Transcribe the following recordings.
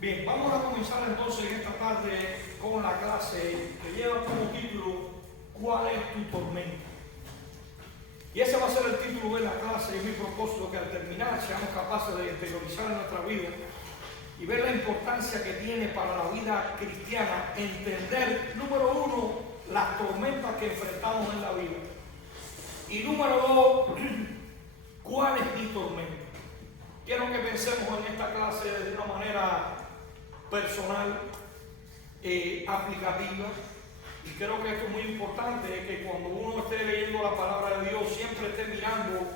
Bien, vamos a comenzar entonces esta tarde con la clase que lleva como título ¿Cuál es tu tormenta? Y ese va a ser el título de la clase y mi propósito, que al terminar seamos capaces de interiorizar en nuestra vida y ver la importancia que tiene para la vida cristiana entender, número uno, las tormentas que enfrentamos en la vida, y número dos, ¿cuál es mi tormenta? Quiero que pensemos en esta clase de una manera personal, aplicativa, y creo que esto es muy importante, que cuando uno esté leyendo la palabra de Dios siempre esté mirando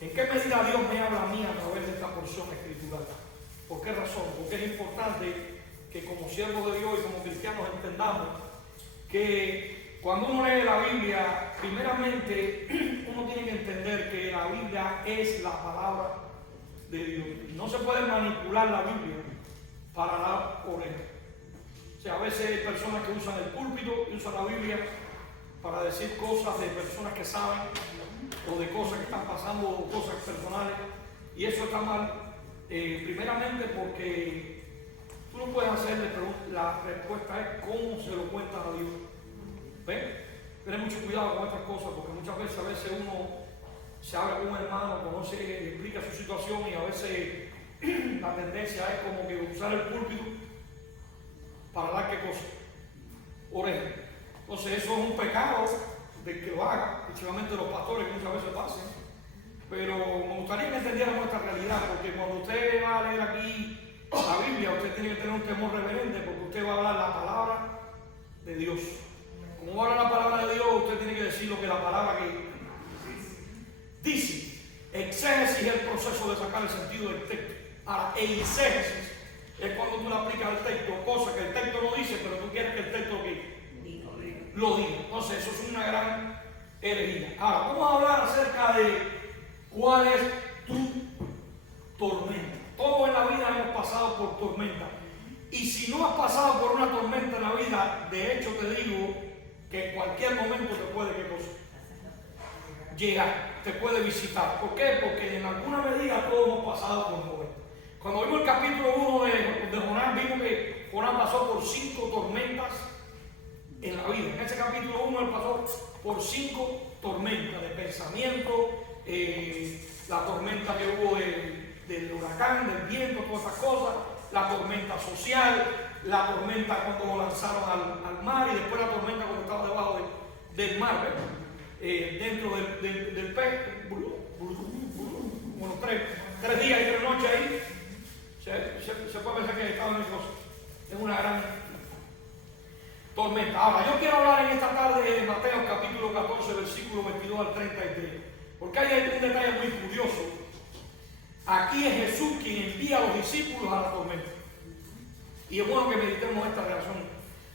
en qué medida Dios me habla a mí a través de esta porción escritural. ¿Por qué razón? Porque es importante que como siervos de Dios y como cristianos entendamos que cuando uno lee la Biblia, primeramente uno tiene que entender que la Biblia es la palabra de Dios. No se puede manipular la Biblia para la oreja. O sea, a veces hay personas que usan el púlpito y usan la Biblia para decir cosas de personas que saben o de cosas que están pasando o cosas personales, y eso está mal. Primeramente porque tú no puedes hacerle preguntas, la respuesta es cómo se lo cuentas a Dios. ¿Ven? Ten mucho cuidado con estas cosas, porque muchas veces uno se habla con un hermano, conoce, explica su situación, y a veces la tendencia es como que usar el púlpito para dar qué cosa, oreja. Entonces eso es un pecado del que lo haga, principalmente los pastores, que muchas veces pasen. Pero me gustaría que entendiéramos esta realidad, porque cuando usted va a leer aquí la Biblia, usted tiene que tener un temor reverente, porque usted va a hablar la palabra de Dios. Como va a hablar la palabra de Dios, usted tiene que decir lo que la palabra que dice. Exégesis es el proceso de sacar el sentido del texto. Ahora, eisegesis es cuando tú le aplicas al texto cosas que el texto no dice, pero tú quieres que el texto lo diga. Entonces, eso es una gran herejía. Ahora, vamos a hablar acerca de cuál es tu tormenta. Todos en la vida hemos pasado por tormenta. Y si no has pasado por una tormenta en la vida, de hecho te digo que en cualquier momento te puede llegar, te puede visitar. ¿Por qué? Porque en alguna medida todos hemos pasado por momentos. Cuando vimos el capítulo 1 de Jonás, vimos que Jonás pasó por 5 tormentas en la vida. En ese capítulo 1 él pasó por 5 tormentas de pensamiento, la tormenta que hubo del huracán, del viento, todas esas cosas, la tormenta social, la tormenta cuando lo lanzaron al mar, y después la tormenta cuando estaba debajo del mar, dentro del pez. Bueno, 3 días y 3 noches ahí. Se puede pensar que estaba en cosa. Es una gran tormenta. Ahora, yo quiero hablar en esta tarde de Mateo capítulo 14, versículo 22 al 33, porque hay un detalle muy curioso. Aquí es Jesús quien envía a los discípulos a la tormenta. Y es bueno que meditemos esta relación,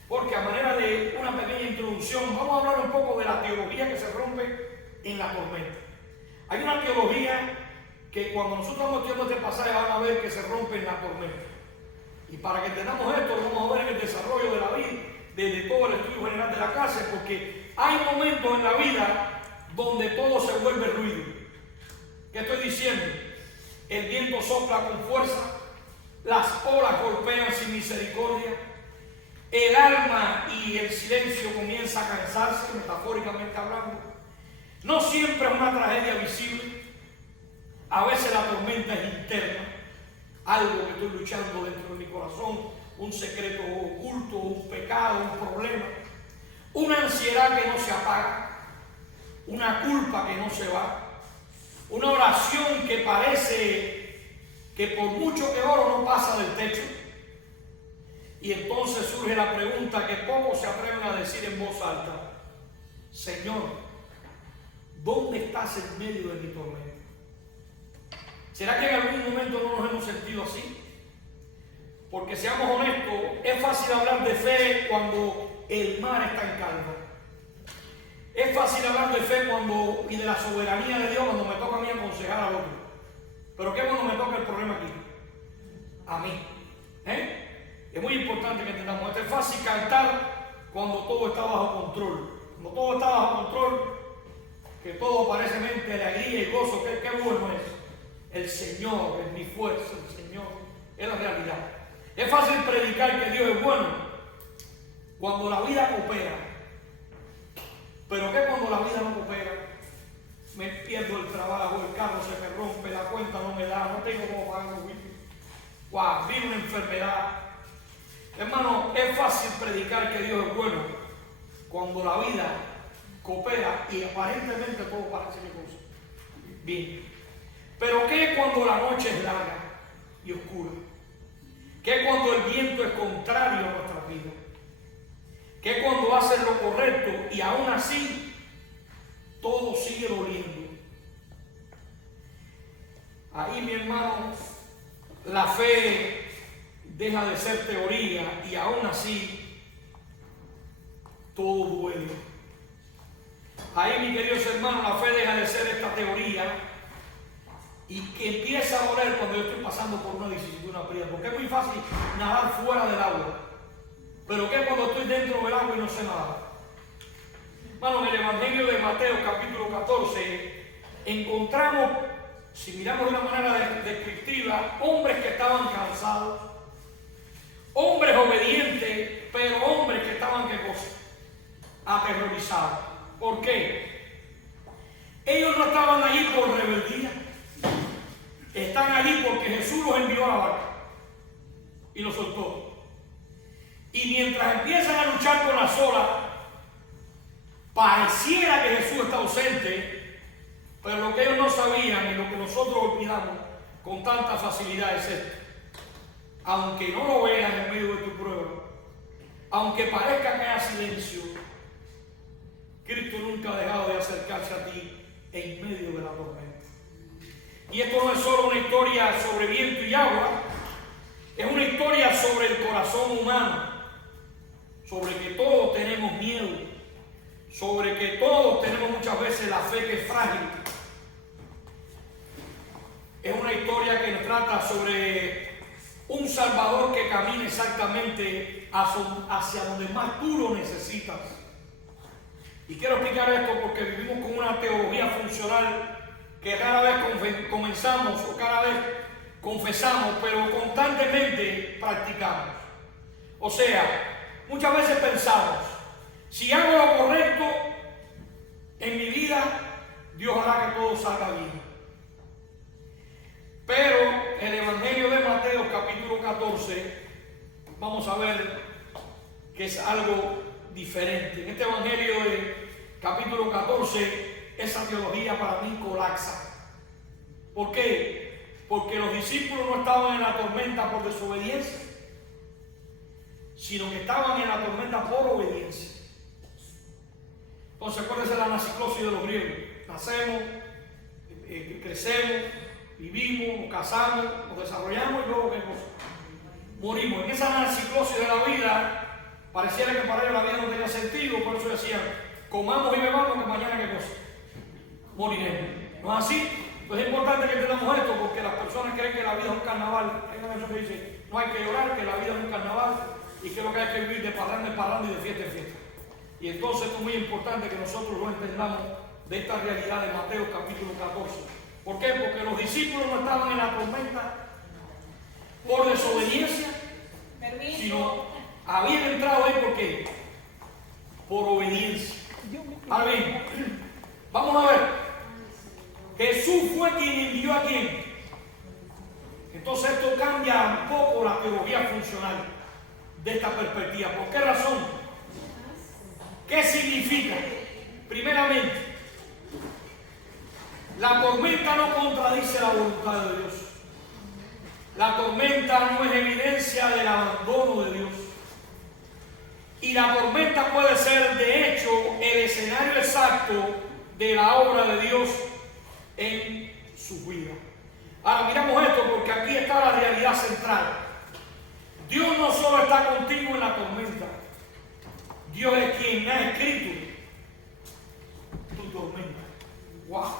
porque a manera de una pequeña introducción, vamos a hablar un poco de la teología que se rompe en la tormenta. Hay una teología que cuando nosotros estamos estudiando este pasaje van a ver que se rompe en la tormenta. Y para que entendamos esto, lo vamos a ver en el desarrollo de la vida, de todo el estudio general de la clase, porque hay momentos en la vida donde todo se vuelve ruido. ¿Qué estoy diciendo? El viento sopla con fuerza, las olas golpean sin misericordia, el alma y el silencio comienza a cansarse, metafóricamente hablando. No siempre es una tragedia visible. A veces la tormenta es interna, algo que estoy luchando dentro de mi corazón, un secreto oculto, un pecado, un problema, una ansiedad que no se apaga, una culpa que no se va, una oración que parece que por mucho que oro no pasa del techo. Y entonces surge la pregunta que pocos se atreven a decir en voz alta: Señor, ¿dónde estás en medio de mi tormenta? ¿Será que en algún momento no nos hemos sentido así? Porque seamos honestos, es fácil hablar de fe cuando el mar está en calma. Es fácil hablar de fe y de la soberanía de Dios cuando me toca a mí aconsejar al otro. Pero ¿qué cuando me toca el problema aquí? A mí. Es muy importante que entendamos. Es fácil cantar cuando todo está bajo control. Cuando todo está bajo control, que todo parece mente, alegría y gozo. Qué bueno es. El Señor es mi fuerza, el Señor es la realidad. Es fácil predicar que Dios es bueno cuando la vida coopera. Pero ¿qué cuando la vida no coopera? Me pierdo el trabajo, el carro se me rompe, la cuenta no me da, no tengo cómo pagar los biles. Wow, viene una enfermedad. Hermano, es fácil predicar que Dios es bueno cuando la vida coopera y aparentemente todo parece que cosa. Bien. Pero ¿qué cuando la noche es larga y oscura? ¿Qué cuando el viento es contrario a nuestra vida? ¿Qué cuando haces lo correcto y aún así todo sigue doliendo? Ahí, mi hermano, la fe deja de ser teoría y aún así todo duele. Ahí, mis queridos hermanos, la fe deja de ser esta teoría y que empieza a doler cuando yo estoy pasando por una vicisitud, una prueba. Porque es muy fácil nadar fuera del agua, pero ¿qué cuando estoy dentro del agua y no sé nadar? Hermano, en el Evangelio de Mateo, capítulo 14, encontramos, si miramos de una manera descriptiva, hombres que estaban cansados, hombres obedientes, pero hombres que estaban, ¿qué cosa? Aterrorizados. ¿Por qué? Ellos no estaban allí por rebeldía. Están allí porque Jesús los envió a la barca y los soltó. Y mientras empiezan a luchar con las olas, pareciera que Jesús está ausente, pero lo que ellos no sabían y lo que nosotros olvidamos con tanta facilidad es esto. Aunque no lo veas en medio de tu prueba, aunque parezca que haya silencio, Cristo nunca ha dejado de acercarse a ti en medio de la tormenta. Y esto no es solo una historia sobre viento y agua, es una historia sobre el corazón humano, sobre que todos tenemos miedo, sobre que todos tenemos muchas veces la fe que es frágil. Es una historia que nos trata sobre un Salvador que camina exactamente hacia donde más tú lo necesitas. Y quiero explicar esto porque vivimos con una teología funcional que cada vez comenzamos o cada vez confesamos, pero constantemente practicamos. O sea, muchas veces pensamos, si hago lo correcto en mi vida, Dios hará que todo salga bien. Pero el Evangelio de Mateo, capítulo 14, vamos a ver que es algo diferente. En este Evangelio de capítulo 14, esa teología para mí colapsa. ¿Por qué? Porque los discípulos no estaban en la tormenta por desobediencia, sino que estaban en la tormenta por obediencia. Entonces, acuérdense de la anaciclosis de los griegos. Nacemos, crecemos, vivimos, nos casamos, nos desarrollamos y luego ¿qué cosa? Morimos. En esa anaciclosis de la vida, pareciera que para ellos la vida no tenía sentido, por eso decían, comamos y bebamos que mañana ¿qué cosa? Moriremos. ¿No es así? Entonces es importante que entendamos esto porque las personas creen que la vida es un carnaval. Hay una persona que dice, no hay que llorar, que la vida es un carnaval y que lo que hay que vivir de parranda en parranda y de fiesta en fiesta. Y entonces esto es muy importante que nosotros lo entendamos de esta realidad de Mateo capítulo 14. ¿Por qué? Porque los discípulos no estaban en la tormenta por desobediencia, sino habían entrado ahí ¿por qué? Por obediencia. Ahora bien, vamos a ver. Jesús fue quien envió a quién. Entonces esto cambia un poco la teología funcional de esta perspectiva. ¿Por qué razón? ¿Qué significa? Primeramente, la tormenta no contradice la voluntad de Dios. La tormenta no es evidencia del abandono de Dios. Y la tormenta puede ser, de hecho, el escenario exacto de la obra de Dios en su vida. Ahora miramos esto porque aquí está la realidad central. Dios no solo está contigo en la tormenta, Dios es quien ha escrito tu tormenta. ¡Wow!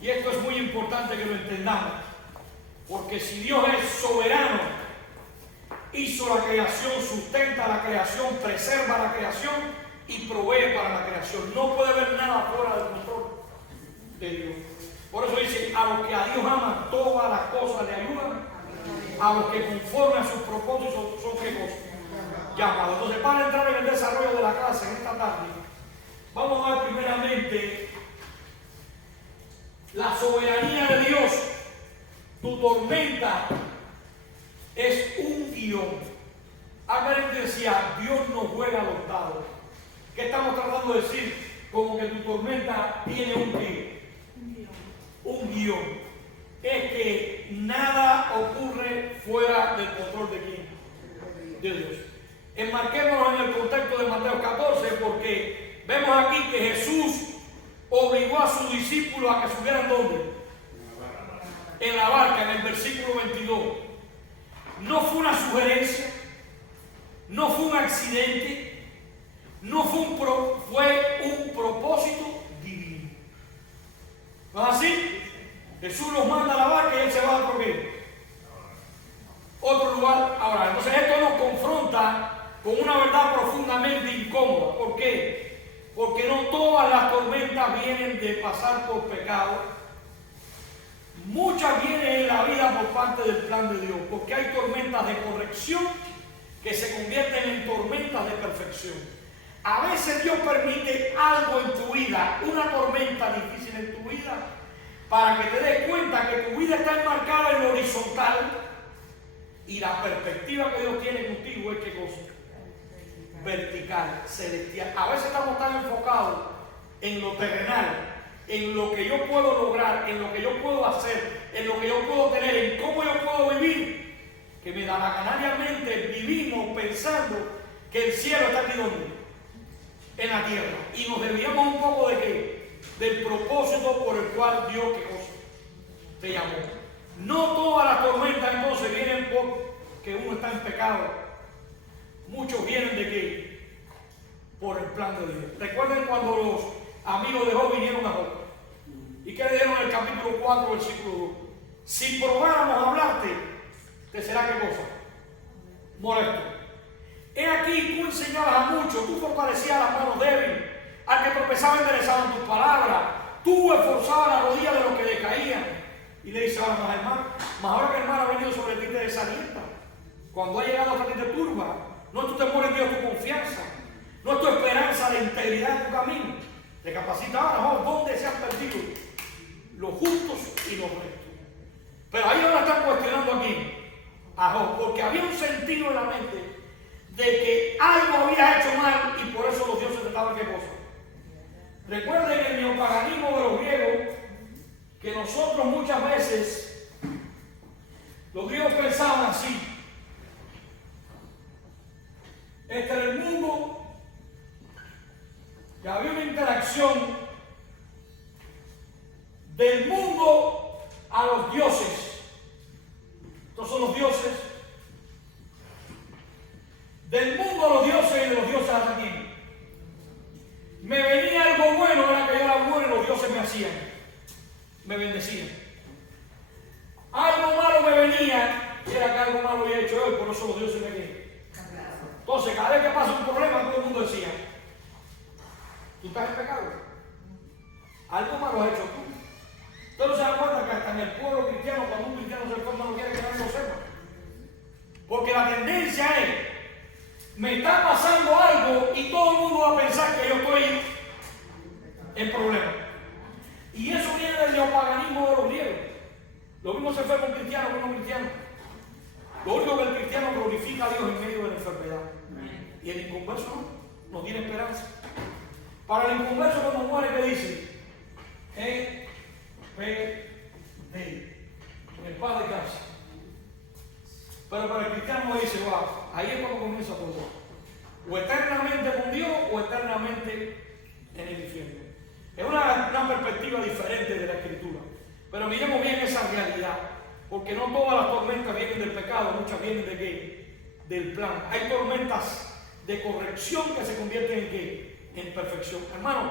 Y esto es muy importante que lo entendamos, porque si Dios es soberano, hizo la creación, sustenta la creación, preserva la creación y provee para la creación. No puede haber nada fuera del control de Dios. Por eso dice, a los que a Dios aman, todas las cosas le ayudan, a los que conforme a sus propósitos llamado. Entonces, para entrar en el desarrollo de la clase en esta tarde, vamos a ver primeramente la soberanía de Dios. Tu tormenta es un guión. Alguien decía, Dios no juega a los dados. ¿Qué estamos tratando de decir? Como que tu tormenta tiene un guión. Un guión. Es que nada ocurre fuera del control de quién? De Dios. Enmarquémonos en el contexto de Mateo 14, porque vemos aquí que Jesús obligó a sus discípulos a que subieran ¿dónde? En la barca, en el versículo 22. No fue una sugerencia, no fue un accidente, no fue un propósito divino. ¿No es así? Jesús los manda a la barca y él se va a otro lugar. Ahora, entonces esto nos confronta con una verdad profundamente incómoda. ¿Por qué? Porque no todas las tormentas vienen de pasar por pecado. Muchas vienen en la vida por parte del plan de Dios, porque hay tormentas de corrección que se convierten en tormentas de perfección. A veces Dios permite algo en tu vida, una tormenta difícil en tu vida, para que te des cuenta que tu vida está enmarcada en lo horizontal y la perspectiva que Dios tiene contigo es ¿qué cosa? Vertical, celestial. A veces estamos tan enfocados en lo terrenal, en lo que yo puedo lograr, en lo que yo puedo hacer, en lo que yo puedo tener, en cómo yo puedo vivir, que me da la canariamente vivimos pensando que el cielo está aquí donde, en la tierra, y nos desviamos un poco de qué, del propósito por el cual Dios ¿qué cosa? Te llamó. No todas las tormentas entonces vienen porque uno está en pecado. Muchos vienen de qué? Por el plan de Dios. Recuerden cuando los amigos de Job vinieron a Job. ¿Y qué le dieron en el capítulo 4, versículo 2? Si probáramos a hablarte, ¿te será qué cosa? Molesto. He aquí, tú enseñabas a muchos, tú fortalecías las manos débiles, al que tropezaba enderezaban tus palabras, tú esforzabas la rodilla de los que decaían. Y le dice ahora más hermano, más ahora que el hermano ha venido sobre ti te desalienta. Cuando ha llegado hasta ti te turba. No es tu temor en Dios, tu confianza. No es tu esperanza de integridad en tu camino. Te capacita ahora, ¿dónde se han perdido los justos y los rectos? Pero ahí ahora están cuestionando aquí a Job, porque había un sentido en la mente de que algo había hecho mal y por eso los dioses estaban ¿qué cosa? Recuerden el neopaganismo de los griegos, que nosotros muchas veces, los griegos pensaban así. En el mundo, que había una interacción del mundo a los dioses. Estos son los dioses. Del mundo a los dioses y de los dioses a quién. Me venía algo bueno, era que yo era bueno y los dioses me hacían. Me bendecían. Algo malo me venía y era que algo malo había hecho yo y por eso los dioses me querían. Entonces, cada vez que pasa un problema, todo el mundo decía, ¿tú estás en pecado? Algo malo has hecho tú. Ustedes no se dan cuenta que hasta en el pueblo cristiano, cuando un cristiano se forma, no quiere que nadie lo sepa. Porque la tendencia es, me está pasando algo y todo el mundo va a pensar que yo estoy en problema. Y eso viene del neopaganismo de los griegos. Lo mismo se fue con cristianos que no cristianos. Lo único que el cristiano glorifica a Dios en medio de la enfermedad. Y el inconverso no tiene esperanza. Para el inconverso cuando muere, ¿qué dice? En el paz de casa. Pero para el cristiano dice, ahí es cuando comienza todo. O eternamente con Dios o eternamente en el infierno. Es una perspectiva diferente de la Escritura. Pero miremos bien esa realidad. Porque no todas las tormentas vienen del pecado, muchas vienen de qué? Del plan. Hay tormentas de corrección que se convierten en qué? En perfección. Hermano,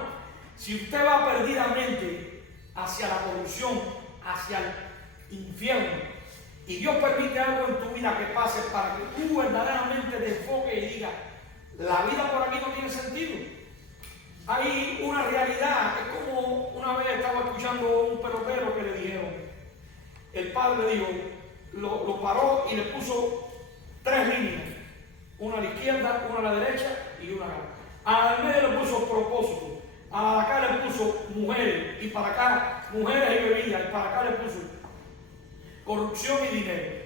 si usted va perdidamente hacia la corrupción, hacia el infierno, y Dios permite algo en tu vida que pase para que tú verdaderamente te enfoques y digas, la vida por aquí no tiene sentido. Hay una realidad, es como una vez estaba escuchando un pelotero que le dijeron, el padre le dijo, lo paró y le puso 3 líneas, una a la izquierda, la derecha y una acá. A la medio le puso propósito. A acá le puso mujeres. Y para acá mujeres y bebidas. Y para acá le puso corrupción y dinero.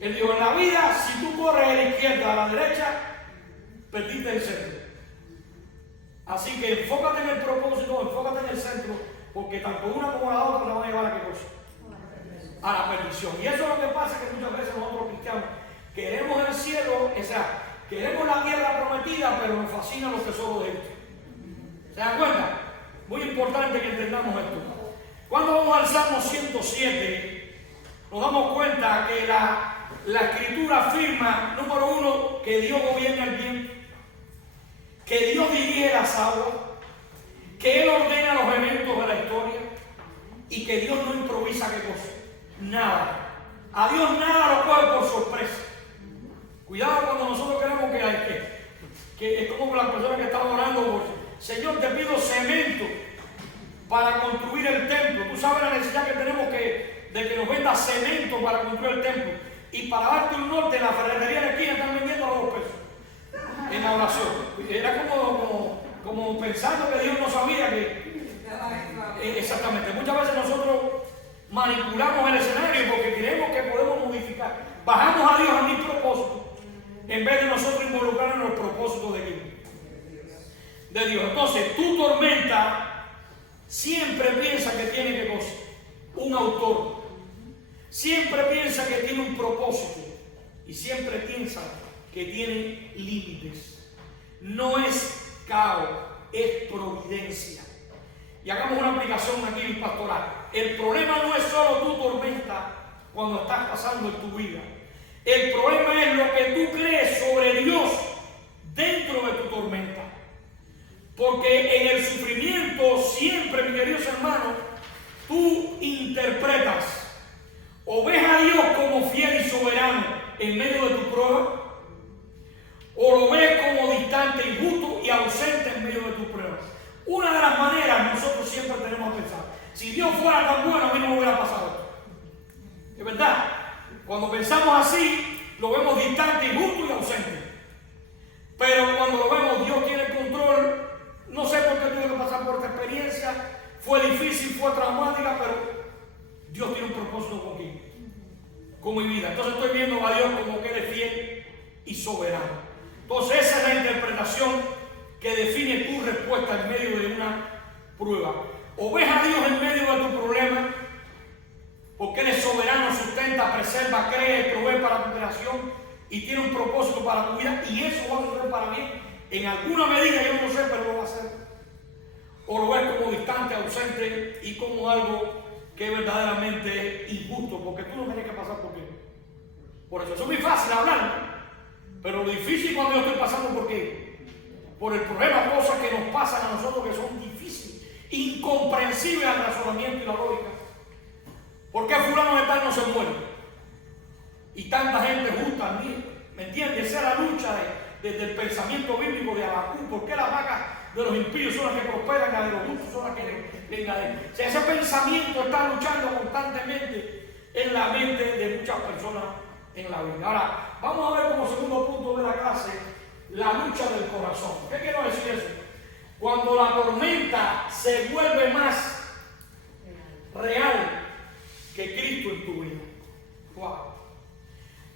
Él dijo, en la vida, si tú corres a la izquierda, a la derecha, perdiste el centro. Así que enfócate en el propósito, enfócate en el centro, porque tanto una como la otra te van a llevar a qué cosa? A la perdición. Y eso es lo que pasa, que muchas veces nosotros cristianos queremos el cielo, o sea, queremos la tierra prometida, pero nos fascinan los tesoros de esto. ¿Se dan cuenta? Muy importante que entendamos esto. Cuando vamos al Salmo 107, nos damos cuenta que la Escritura afirma, número uno, que Dios gobierna el viento, que Dios dirige las aguas, que Él ordena los eventos de la historia y que Dios no improvisa qué cosa. Nada. A Dios nada lo coge por sorpresa. Cuidado cuando nosotros queremos que es como la persona que está orando por Señor, te pido cemento para construir el templo. Tú sabes la necesidad que tenemos de que nos venda cemento para construir el templo. Y para darte un norte, en la ferretería de la esquina están vendiendo a 2 pesos en la oración. Era como pensando que Dios no sabía que exactamente. Muchas veces nosotros manipulamos el escenario porque creemos que podemos modificar. Bajamos a Dios a mi propósito en vez de nosotros involucrarnos en los propósitos de Dios. Entonces, tu tormenta siempre piensa que tiene que cosa, un autor. Siempre piensa que tiene un propósito y siempre piensa que tiene límites. No es caos, es providencia. Y hagamos una aplicación aquí pastoral. El problema no es solo tu tormenta cuando estás pasando en tu vida. El problema es lo que tú crees sobre Dios dentro de tu tormenta. Porque en el sufrimiento siempre, mi queridos hermanos, tú interpretas o ves a Dios como fiel y soberano en medio de tu prueba, o lo ves como distante, injusto y ausente en medio de tu prueba. Una de las maneras nosotros siempre tenemos que pensar, si Dios fuera tan bueno, a mí no me hubiera pasado esto. Es verdad, cuando pensamos así, lo vemos distante, injusto y ausente. Pero cuando lo vemos, Dios tiene el control. No sé por qué tuve que pasar por esta experiencia, fue difícil, fue traumática, pero Dios tiene un propósito conmigo, con mi vida. Entonces estoy viendo a Dios como que Él es fiel y soberano. Entonces esa es la interpretación que define tu respuesta en medio de una prueba. O ves a Dios en medio de tu problema, porque Él es soberano, sustenta, preserva, cree, provee para tu creación y tiene un propósito para tu vida, y eso va a suceder para mí. En alguna medida, yo no sé, pero lo va a hacer. O lo ves como distante, ausente y como algo que es verdaderamente injusto, porque tú no tienes que pasar por qué. Por eso es muy fácil hablar, pero lo difícil cuando yo estoy pasando por qué. Por el problema, cosas que nos pasan a nosotros que son difíciles, incomprensibles al razonamiento y la lógica. ¿Por qué fulano de tal no se muere? Y tanta gente justa, ¿me entiendes? Esa es la lucha desde el pensamiento bíblico de Habacuc. ¿Por qué las vacas de los impíos son las que prosperan, las de los justos son las que o sea, ese pensamiento está luchando constantemente en la mente de muchas personas en la vida. Ahora, vamos a ver como segundo punto de la clase la lucha del corazón. ¿Qué quiero decir eso? Cuando la tormenta se vuelve más real que Cristo en tu vida. Wow.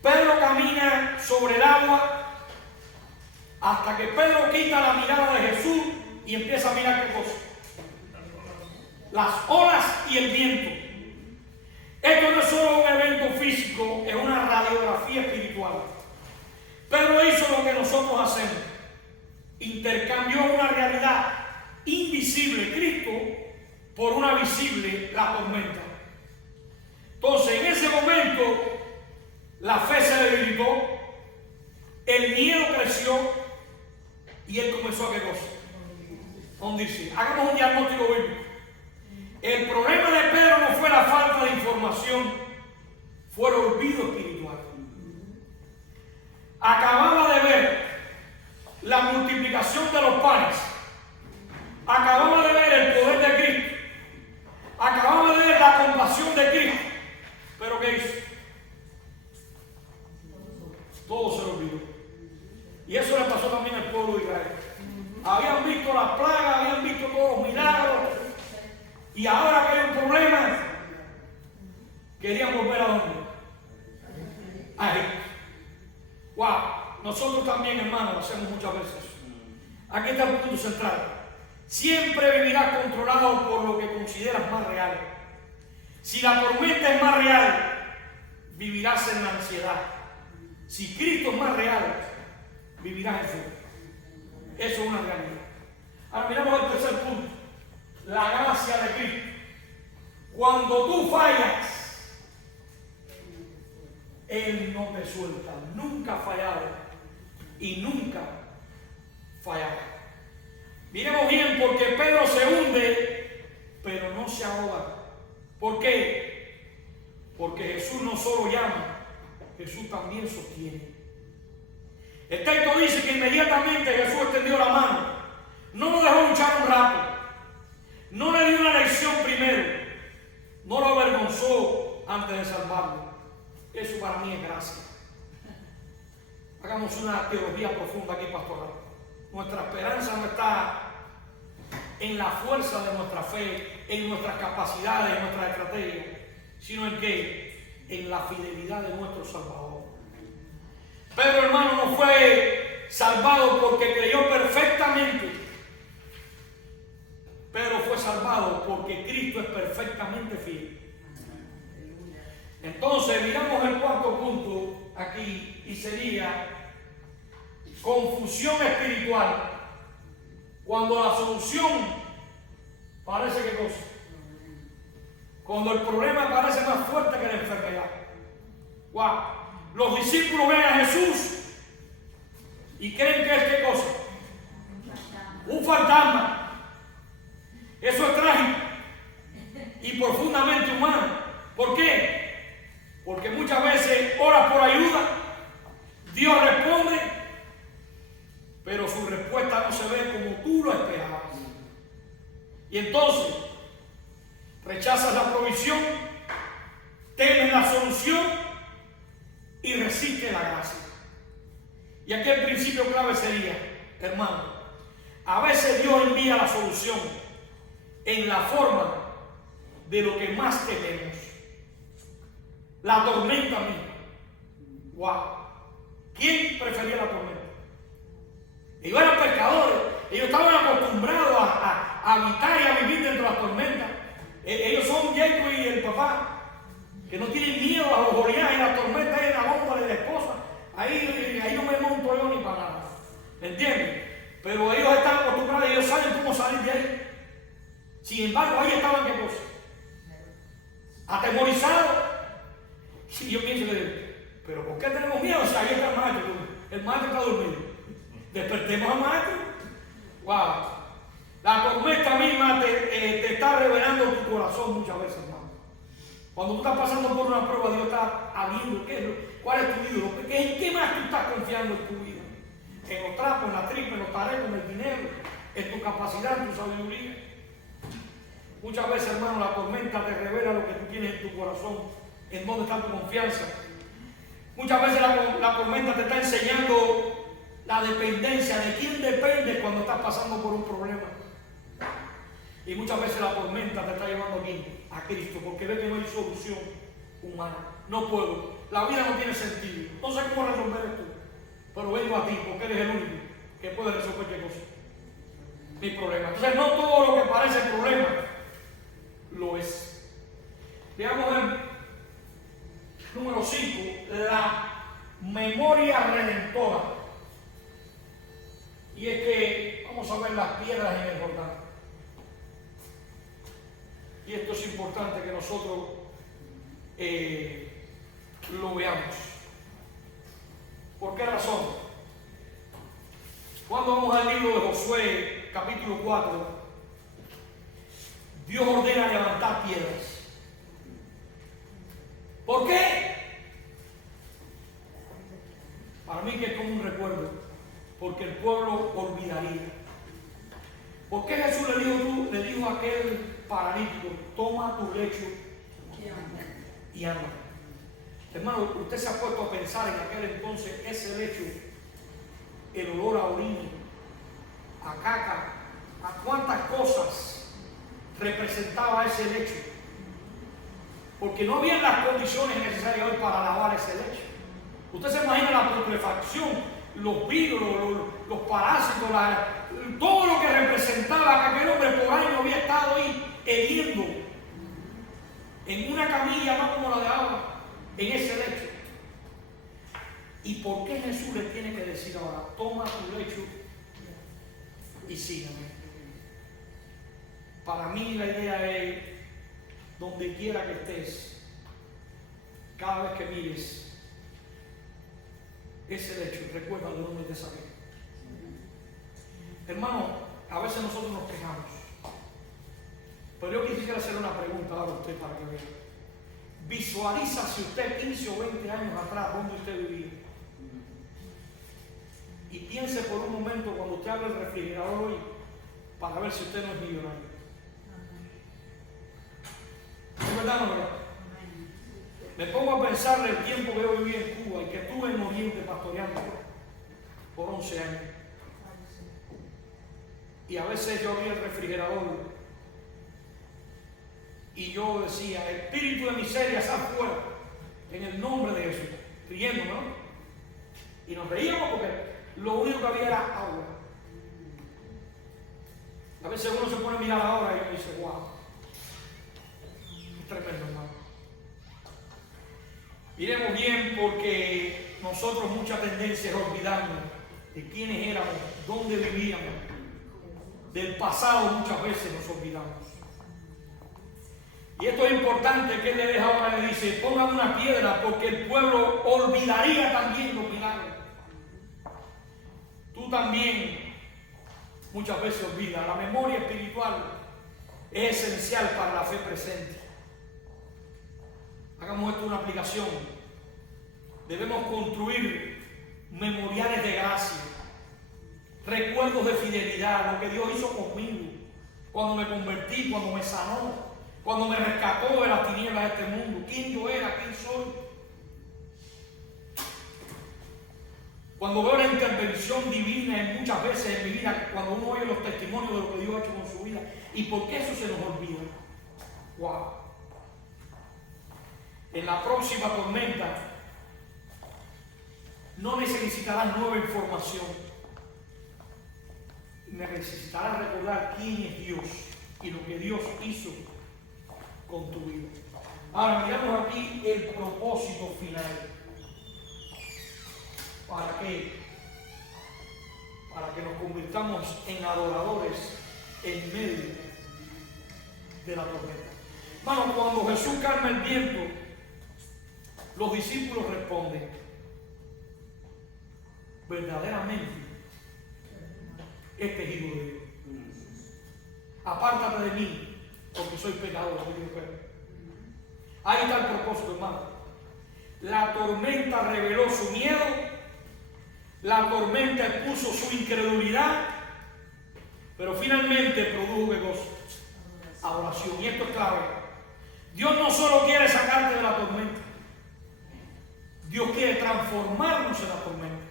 Pedro camina sobre el agua hasta que Pedro quita la mirada de Jesús y empieza a mirar qué cosa. Las olas y el viento. Esto no es solo un evento físico, es una radiografía espiritual. Pedro hizo lo que nosotros hacemos. Intercambió una realidad invisible, Cristo, por una visible, la tormenta. Entonces, en ese momento, la fe se debilitó, el miedo creció y él comenzó a qué cosa. Hundirse. Hagamos un diagnóstico bíblico. El problema de Pedro no fue la falta de información, fue el olvido espiritual. Acababa de ver la multiplicación de los panes, acababa de ver el poder de Cristo, acababa de ver la compasión de Cristo, pero ¿qué hizo? Todo se lo olvidó. Y eso le pasó también al pueblo de Israel. Habían visto las plagas, habían visto todos los milagros. Y ahora que hay un problema, querían volver a dónde. Ahí. Wow. Nosotros también, hermanos, lo hacemos muchas veces. Aquí está el punto central. Siempre vivirás controlado por lo que consideras más real. Si la tormenta es más real, vivirás en la ansiedad. Si Cristo es más real, vivirás en fe. Eso es una realidad. Ahora miramos el tercer punto. La gracia de Cristo. Cuando tú fallas, Él no te suelta. Nunca ha fallado y nunca fallará. Miremos bien, porque Pedro se hunde, pero no se ahoga. ¿Por qué? Porque Jesús no solo llama, Jesús también sostiene. El texto dice que inmediatamente Jesús extendió la mano. No lo dejó luchar un rato. No le dio una lección primero. No lo avergonzó antes de salvarlo. Eso para mí es gracia. Hagamos una teología profunda aquí, pastoral. Nuestra esperanza no está en la fuerza de nuestra fe, en nuestras capacidades, en nuestras estrategias, sino en qué? En la fidelidad de nuestro Salvador. Pedro, hermano, no fue salvado porque creyó perfectamente. Pedro fue salvado porque Cristo es perfectamente fiel. Entonces, miramos el cuarto punto aquí y sería confusión espiritual. Cuando la solución parece que cosa. Cuando el problema parece más fuerte que la enfermedad. Wow. Los discípulos ven a Jesús y creen que es qué cosa. Un fantasma. Eso es trágico y profundamente humano. ¿Por qué? Porque muchas veces oras por ayuda, Dios responde, pero su respuesta no se ve como tú lo esperabas. Y entonces rechazas la provisión, temes la solución y resistes la gracia. Y aquí el principio clave sería, hermano, a veces Dios envía la solución en la forma de lo que más tememos. La tormenta misma. Wow. ¿Quién prefería la tormenta? Ellos eran pescadores. Ellos estaban acostumbrados a habitar y a vivir dentro de las tormentas. Ellos son Jacob y el papá, que no tienen miedo a los oleajes, a las tormentas en la bomba de la esposa. Ahí no me monto yo ni para nada. ¿Me entienden? Pero ellos están acostumbrados y ellos saben cómo salir de ahí. Sin embargo, ahí estaban qué cosa. Atemorizados. Y yo pienso que, pero ¿por qué tenemos miedo? O sea, ahí está el maestro está dormido. Despertemos al maestro. Wow. La tormenta misma te está revelando tu corazón muchas veces, hermano. Cuando tú estás pasando por una prueba, Dios está abriendo cuál es tu ídolo, en qué más tú estás confiando en tu vida. En los trapos, en la tripa, en los tarecos, en el dinero, en tu capacidad, en tu sabiduría. Muchas veces, hermano, la tormenta te revela lo que tú tienes en tu corazón. En dónde está tu confianza. Muchas veces la tormenta te está enseñando la dependencia, de quién dependes cuando estás pasando por un problema. Y muchas veces la tormenta te está llevando aquí, a Cristo, porque ve que no hay solución humana. No puedo, la vida no tiene sentido, no sé cómo resolver esto, pero vengo a ti porque eres el único que puede resolver cualquier cosa. Mi problema. Entonces no todo lo que parece problema lo es. Veamos el número 5, la memoria redentora. Y es que vamos a ver las piedras en el Jordán. Y esto es importante que nosotros lo veamos. ¿Por qué razón? Cuando vamos al libro de Josué, capítulo 4, Dios ordena levantar piedras. ¿Por qué? Para mí que es como un recuerdo, porque el pueblo olvidaría. ¿Por qué Jesús le dijo a aquel paralítico, toma tu lecho y anda? Hermano, usted se ha puesto a pensar en aquel entonces ese lecho el olor a orina, a caca, a cuántas cosas representaba ese lecho. Porque no había las condiciones necesarias hoy para lavar ese lecho. Usted se imagina la putrefacción, los virus, los parásitos, todo lo que representaba que aquel hombre por años había estado ahí hediendo en una camilla, no como la de agua, en ese lecho. ¿Y por qué Jesús le tiene que decir ahora, toma tu lecho y sígame? Para mí la idea es, donde quiera que estés, cada vez que mires ese lecho, recuerda de dónde te saqué. Hermano, a veces nosotros nos quejamos, pero yo quisiera hacer una pregunta ahora a usted para que vea. Visualiza si usted 15 o 20 años atrás, ¿dónde usted vivía? Y piense por un momento cuando usted abre el refrigerador hoy, para ver si usted no es millonario. ¿Es verdad o no es verdad? Me pongo a pensar el tiempo que yo viví en Cuba y que estuve en Oriente pastoreando por 11 años. Y a veces yo abría el refrigerador y yo decía, espíritu de miseria, sal fuera, en el nombre de Jesús, riendo, ¿no? Y nos reíamos porque lo único que había era agua. A veces uno se pone a mirar ahora y uno dice, wow, es tremendo, hermano. Miremos bien, porque nosotros mucha tendencia es olvidarnos de quiénes éramos, dónde vivíamos. Del pasado muchas veces nos olvidamos. Y esto es importante que él le deja ahora, le dice, pongan una piedra porque el pueblo olvidaría también los milagros. Tú también muchas veces olvidas. La memoria espiritual es esencial para la fe presente. Hagamos esto una aplicación. Debemos construir memoriales de gracia, recuerdos de fidelidad, lo que Dios hizo conmigo, cuando me convertí, cuando me sanó, cuando me rescató de las tinieblas de este mundo, quién yo era, quién soy. Cuando veo la intervención divina muchas veces en mi vida, cuando uno oye los testimonios de lo que Dios ha hecho con su vida, ¿y por qué eso se nos olvida? ¡Wow! En la próxima tormenta no necesitarás nueva información. Necesitarás recordar quién es Dios y lo que Dios hizo con tu vida. Ahora miramos aquí el propósito final. ¿Para qué? Para que nos convirtamos en adoradores en medio de la tormenta. Hermano, cuando Jesús calma el viento, los discípulos responden, verdaderamente, este es hijo de Dios. Apártate de mí, porque soy pecador. Ahí está el propósito, hermano. La tormenta reveló su miedo, la tormenta expuso su incredulidad, pero finalmente produjo ¿qué cosa? Adoración. Y esto es clave. Dios no solo quiere sacarte de la tormenta, Dios quiere transformarnos en la tormenta.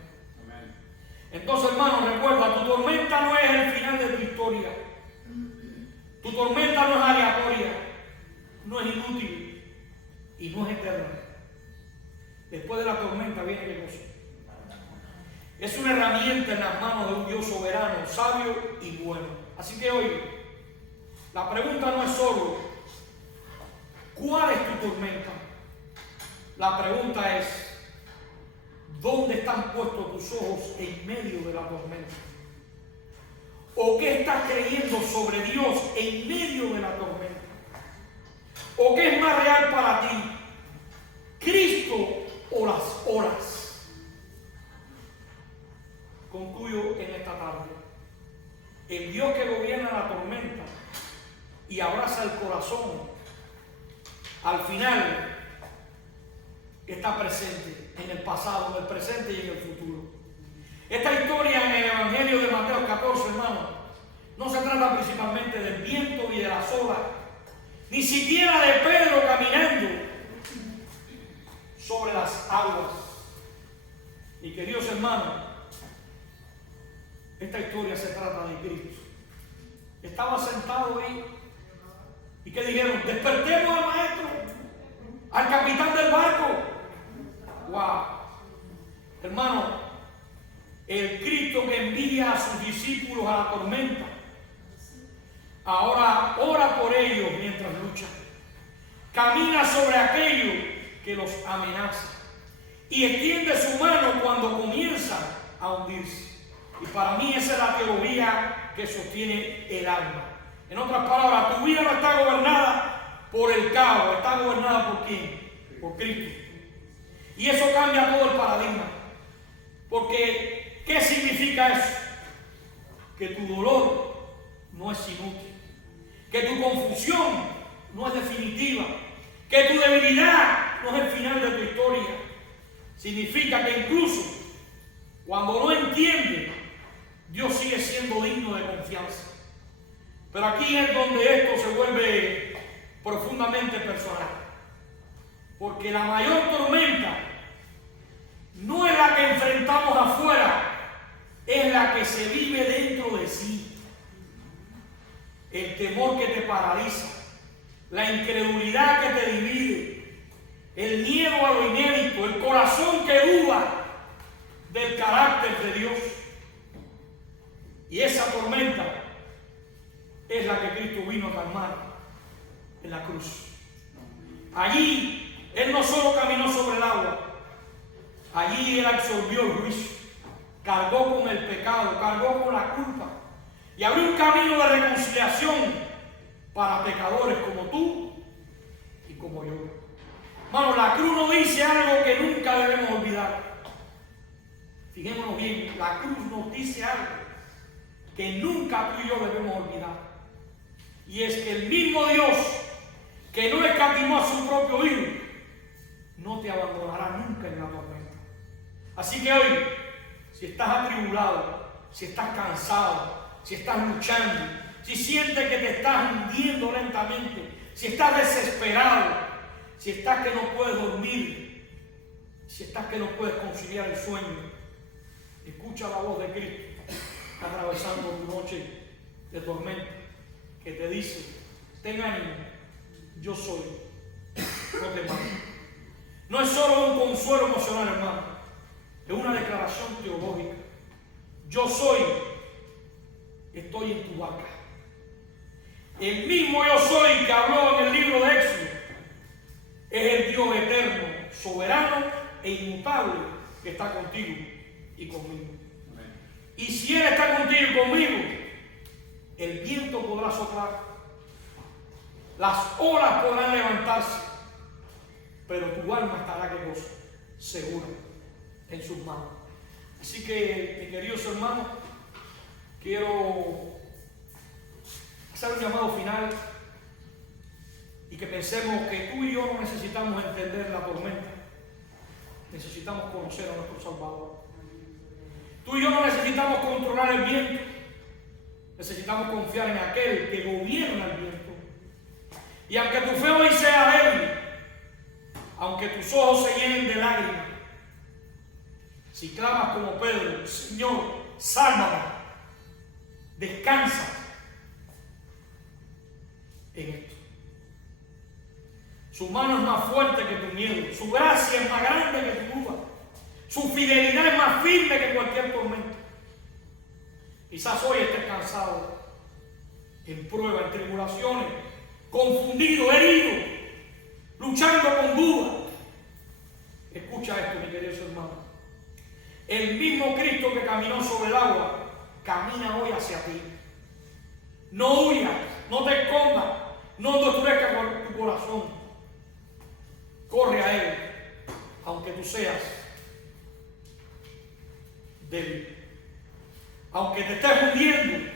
Entonces, hermano, recuerda, tu tormenta no es el final de tu historia. Tu tormenta no es aleatoria, no es inútil y no es eterna. Después de la tormenta viene qué cosa. Es una herramienta en las manos de un Dios soberano, sabio y bueno. Así que hoy, la pregunta no es solo ¿cuál es tu tormenta? La pregunta es ¿dónde están puestos tus ojos en medio de la tormenta? ¿O qué estás creyendo sobre Dios en medio de la tormenta? ¿O qué es más real para ti? ¿Cristo o las olas? Concluyo en esta tarde. El Dios que gobierna la tormenta y abraza el corazón, al final está presente en el pasado, en el presente y en el futuro. Esta historia en el Evangelio de Mateo 14, hermano, no se trata principalmente del viento y de las olas, ni siquiera de Pedro caminando sobre las aguas. Y que Dios, hermano, Esta historia se trata de Cristo. Estaba sentado ahí. ¿Y qué dijeron? Despertemos al maestro, al capitán del barco. ¡Wow! Hermano, el Cristo que envía a sus discípulos a la tormenta, ahora ora por ellos mientras luchan. Camina sobre aquellos que los amenazan y extiende su mano cuando comienzan a hundirse. Y para mí esa es la teoría que sostiene el alma. En otras palabras, tu vida no está gobernada por el caos, está gobernada ¿por quién? Por Cristo. Y eso cambia todo el paradigma. Porque, ¿qué significa eso? Que tu dolor no es inútil, que tu confusión no es definitiva, que tu debilidad no es el final de tu historia. Significa que incluso cuando no entiendes, Dios sigue siendo digno de confianza. Pero aquí es donde esto se vuelve profundamente personal. Porque la mayor tormenta no es la que enfrentamos afuera, es la que se vive dentro de sí. El temor que te paraliza, la incredulidad que te divide, el miedo a lo inédito, el corazón que duda del carácter de Dios. Y esa tormenta es la que Cristo vino a calmar en la cruz. Allí Él no solo caminó sobre el agua, allí Él absorbió el juicio, cargó con el pecado, cargó con la culpa y abrió un camino de reconciliación para pecadores como tú y como yo. Hermano, la cruz nos dice algo que nunca debemos olvidar. Fijémonos bien, la cruz nos dice algo que nunca tú y yo debemos olvidar. Y es que el mismo Dios que no escatimó a su propio Hijo, no te abandonará nunca en la tormenta. Así que hoy, si estás atribulado, si estás cansado, si estás luchando, si sientes que te estás hundiendo lentamente, si estás desesperado, si estás que no puedes dormir, si estás que no puedes conciliar el sueño, escucha la voz de Cristo atravesando tu noche de tormenta, que te dice: ten ánimo, yo soy, no temas. No es solo un consuelo emocional, hermano, es una declaración teológica. Yo soy, estoy en tu barca. El mismo yo soy que habló en el libro de Éxodo es el Dios eterno, soberano e inmutable que está contigo y conmigo. Y si Él está contigo y conmigo, el viento podrá soplar, las olas podrán levantarse, pero tu alma estará, ¿qué cosa? Segura en sus manos. Así que, mis queridos hermanos, quiero hacer un llamado final y que pensemos que tú y yo no necesitamos entender la tormenta, necesitamos conocer a nuestro Salvador. Tú y yo no necesitamos controlar el viento, necesitamos confiar en aquel que gobierna el viento. Y aunque tu fe hoy sea débil, aunque tus ojos se llenen de lágrimas, si clamas como Pedro: Señor, sálvame, descansa en esto. Su mano es más fuerte que tu miedo, su gracia es más grande que tu duda, su fidelidad es más firme que cualquier tormenta. Quizás hoy estés cansado, en pruebas, en tribulaciones, confundido, herido, luchando con dudas. Escucha esto, mi querido hermano. El mismo Cristo que caminó sobre el agua, camina hoy hacia ti. No huyas, no te escondas, no endurezcas tu corazón. Corre a Él, aunque tú seas débil. Aunque te estés hundiendo,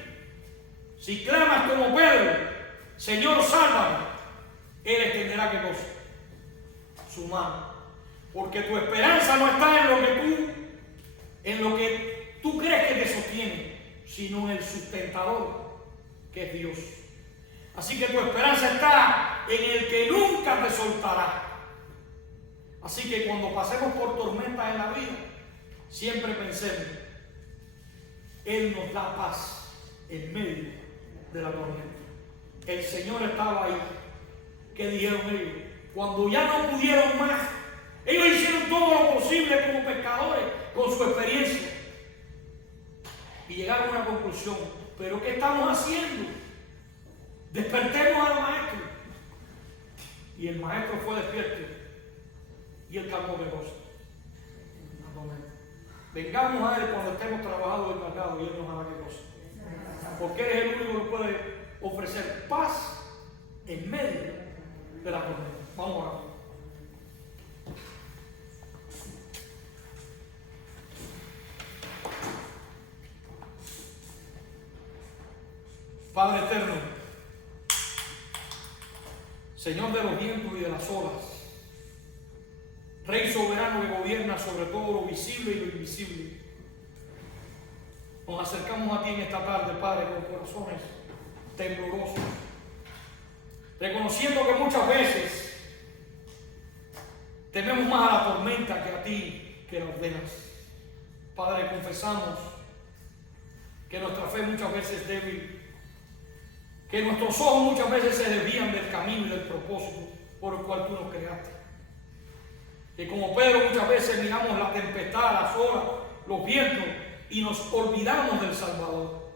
si clamas como Pedro: Señor, sálvame, Él extenderá, ¿qué cosa? Su mano. Porque tu esperanza no está en lo que tú crees que te sostiene, sino en el sustentador, que es Dios. Así que tu esperanza está en el que nunca te soltará. Así que cuando pasemos por tormentas en la vida, siempre pensemos: Él nos da paz en medio de la tormenta. El Señor estaba ahí. ¿Qué dijeron ellos? Cuando ya no pudieron más, ellos hicieron todo lo posible como pescadores con su experiencia y llegaron a una conclusión. ¿Pero qué estamos haciendo? Despertemos al maestro. Y el maestro fue despierto y él calmó de gozo. Vengamos a él cuando estemos trabajados y cargados y él nos hará que cosa. Porque él es el único que puede ofrecer paz en medio de la tormenta. Vamos a orar. Padre eterno, Señor de los vientos y de las olas, Rey soberano que gobierna sobre todo lo visible y lo invisible, nos acercamos a ti en esta tarde, Padre, con corazones temblorosos, reconociendo que muchas veces tememos más a la tormenta que a ti que la ordenas. Padre, confesamos que nuestra fe muchas veces es débil, que nuestros ojos muchas veces se desvían del camino y del propósito por el cual tú nos creaste. Que como Pedro muchas veces miramos la tempestad, las olas, los vientos y nos olvidamos del Salvador.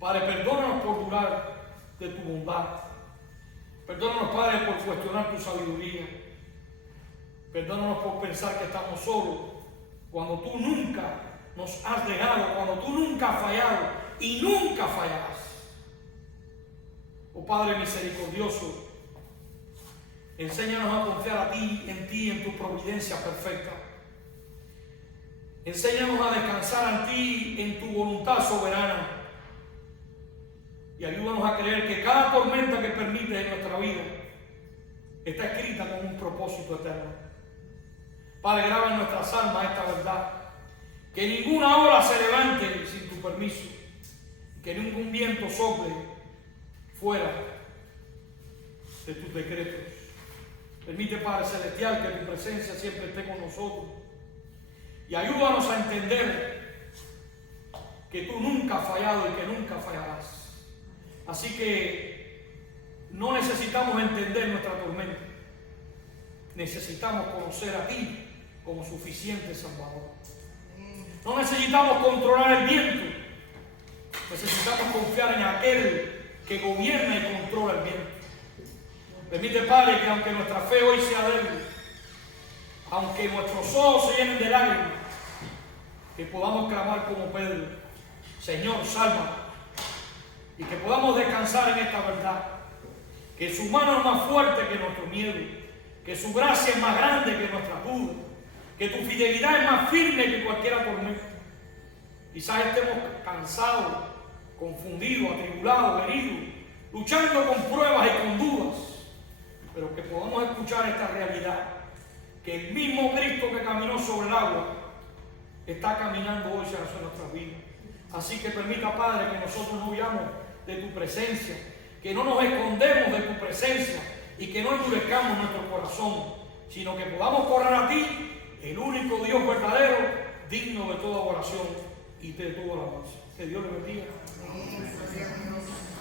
Padre, perdónanos por dudar de tu bondad. Perdónanos, Padre, por cuestionar tu sabiduría. Perdónanos por pensar que estamos solos cuando tú nunca nos has dejado, cuando tú nunca has fallado y nunca fallarás. Oh Padre misericordioso, enséñanos a confiar a ti, en tu providencia perfecta. Enséñanos a descansar en ti, en tu voluntad soberana. Y ayúdanos a creer que cada tormenta que permites en nuestra vida está escrita con un propósito eterno. Padre, graba en nuestras almas esta verdad. Que ninguna ola se levante sin tu permiso. Que ningún viento sople fuera de tus decretos. Permite, Padre Celestial, que tu presencia siempre esté con nosotros. Y ayúdanos a entender que tú nunca has fallado y que nunca fallarás. Así que no necesitamos entender nuestra tormenta. Necesitamos conocer a ti como suficiente Salvador. No necesitamos controlar el viento. Necesitamos confiar en aquel que gobierna y controla el viento. Permite, Padre, que aunque nuestra fe hoy sea débil, aunque nuestros ojos se llenen de lágrimas, que podamos clamar como Pedro: Señor, salva. Y que podamos descansar en esta verdad, que su mano es más fuerte que nuestro miedo, que su gracia es más grande que nuestra duda, que tu fidelidad es más firme que cualquier tormenta. Quizás estemos cansados, confundidos, atribulados, heridos, luchando con pruebas y con dudas, pero que podamos escuchar esta realidad, que el mismo Cristo que caminó sobre el agua está caminando hoy hacia nuestras vidas. Así que permita, Padre, que nosotros no huyamos de tu presencia, que no nos escondemos de tu presencia y que no endurezcamos nuestro corazón, sino que podamos correr a ti, el único Dios verdadero, digno de toda oración y de toda alabanza. Que Dios le bendiga. Amén.